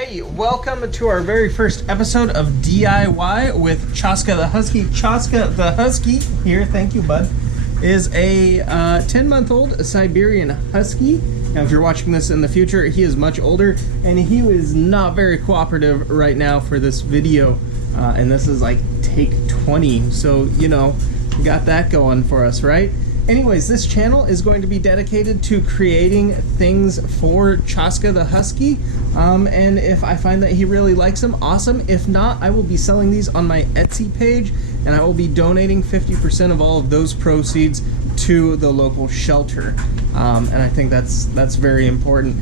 Hey, welcome to our very first episode of DIY with Chaska the Husky. Chaska the Husky, here, thank you, bud, is a 10-month-old Siberian Husky. Now, if you're watching this in the future, he is much older, and he is not very cooperative right now for this video. And this is like take 20, so, you know, we got that going for us, right? Anyways, this channel is going to be dedicated to creating things for Chaska the Husky, and if I find that he really likes them, awesome. If not, I will be selling these on my Etsy page, and I will be donating 50% of all of those proceeds to the local shelter. And I think that's very important.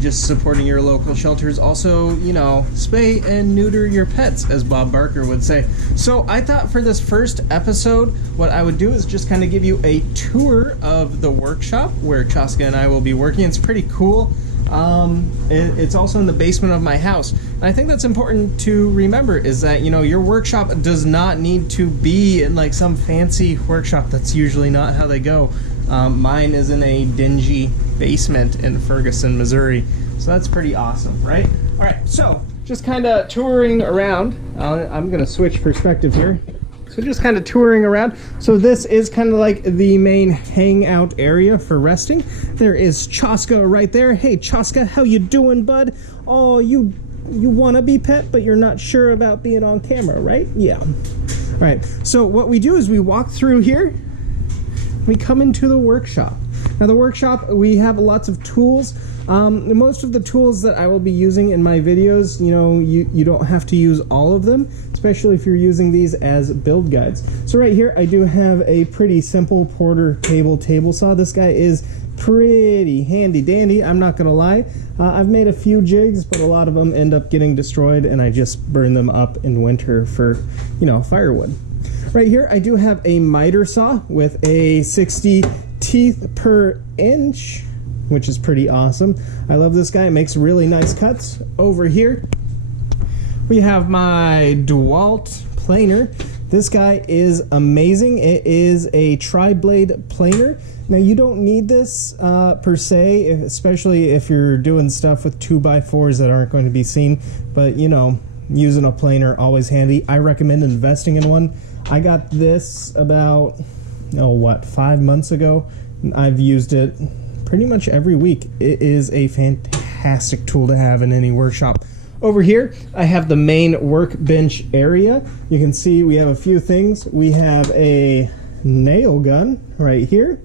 Just supporting your local shelters. Also, you know, spay and neuter your pets, as Bob Barker would say. So I thought for this first episode, what I would do is just kind of give you a tour of the workshop where Chaska and I will be working. It's pretty cool. It's also in the basement of my house. And I think that's important to remember, is that, you know, your workshop does not need to be in like some fancy workshop. That's usually not how they go. Mine is in a dingy basement in Ferguson, Missouri. So that's pretty awesome, right? All right, so just kind of touring around. I'm going to switch perspective here. So just kind of touring around. So this is kind of like the main hangout area for resting. There is Chaska right there. Hey, Chaska, how you doing, bud? Oh, you want to be pet, but you're not sure about being on camera, right? Yeah. All right, so what we do is we walk through here. We come into the workshop. Now the workshop, we have lots of tools. Most of the tools that I will be using in my videos, you know, you don't have to use all of them, especially if you're using these as build guides. So right here, I do have a pretty simple Porter table saw. This guy is pretty handy dandy, I'm not gonna lie. I've made a few jigs, but a lot of them end up getting destroyed, and I just burn them up in winter for, you know, firewood. Right here, I do have a miter saw with a 60 teeth per inch, which is pretty awesome. I love this guy. It makes really nice cuts. Over here, we have my DeWalt planer. This guy is amazing. It is a tri-blade planer. Now, you don't need this per se, especially if you're doing stuff with 2x4s that aren't going to be seen. But, you know, using a planer, always handy. I recommend investing in one. I got this about, 5 months ago. I've used it pretty much every week. It is a fantastic tool to have in any workshop. Over here, I have the main workbench area. You can see we have a few things. We have a nail gun right here,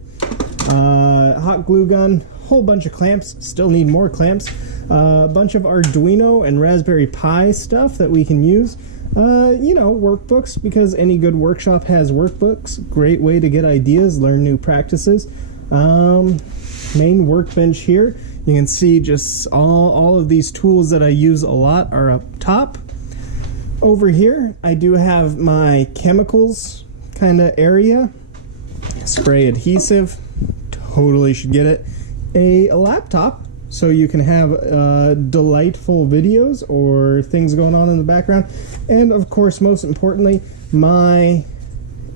hot glue gun, whole bunch of clamps, still need more clamps, a bunch of Arduino and Raspberry Pi stuff that we can use. You know, workbooks, because any good workshop has workbooks. Great way to get ideas, learn new practices. Main workbench here. You can see just all of these tools that I use a lot are up top. Over here, I do have my chemicals kind of area. Spray adhesive, totally should get it. A laptop, so you can have delightful videos or things going on in the background. And of course, most importantly, my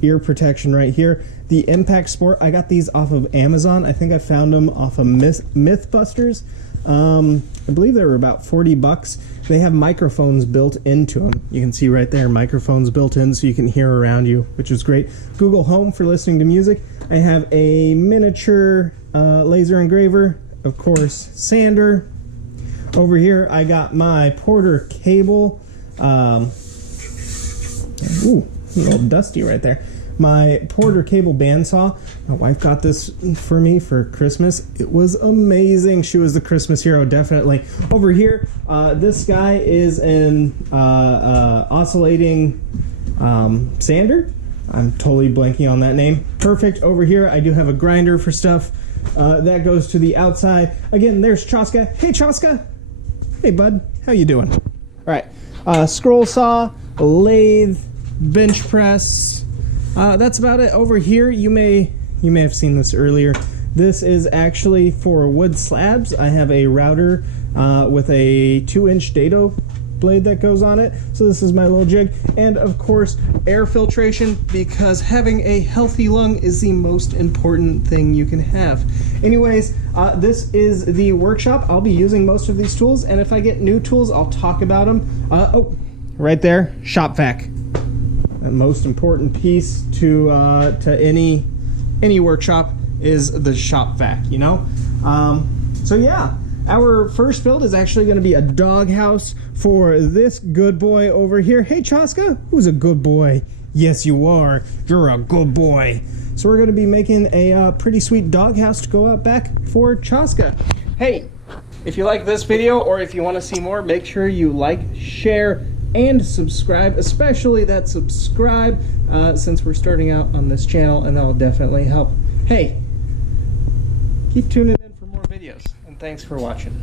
ear protection right here. The Impact Sport, I got these off of Amazon. I think I found them off of Mythbusters. I believe they were about 40 bucks. They have microphones built into them. You can see right there, microphones built in so you can hear around you, which is great. Google Home for listening to music. I have a miniature laser engraver. Of course, sander. Over here, I got my Porter cable. Ooh, a little dusty right there. My Porter cable bandsaw. My wife got this for me for Christmas. It was amazing. She was the Christmas hero, definitely. Over here, this guy is an oscillating sander. I'm totally blanking on that name. Perfect. Over here, I do have a grinder for stuff. That goes to the outside. Again, there's Chaska. Hey, Chaska. Hey, bud. How you doing? All right. Scroll saw, lathe, bench press. That's about it. Over here, you may have seen this earlier. This is actually for wood slabs. I have a router with a 2-inch dado blade that goes on it. So this is my little jig. And of course, air filtration, because having a healthy lung is the most important thing you can have. Anyways, this is the workshop. I'll be using most of these tools, and if I get new tools, I'll talk about them. Oh, right there, shop vac. The most important piece to any workshop is the shop vac, you know? So yeah, our first build is actually going to be a dog house for this good boy over here. Hey Chaska, who's a good boy? Yes, you are. You're a good boy. So we're going to be making a pretty sweet dog house to go out back for Chaska. Hey, if you like this video or if you want to see more, make sure you like, share, and subscribe, especially that subscribe, since we're starting out on this channel, and that'll definitely help. Hey, keep tuning in for more videos, and thanks for watching.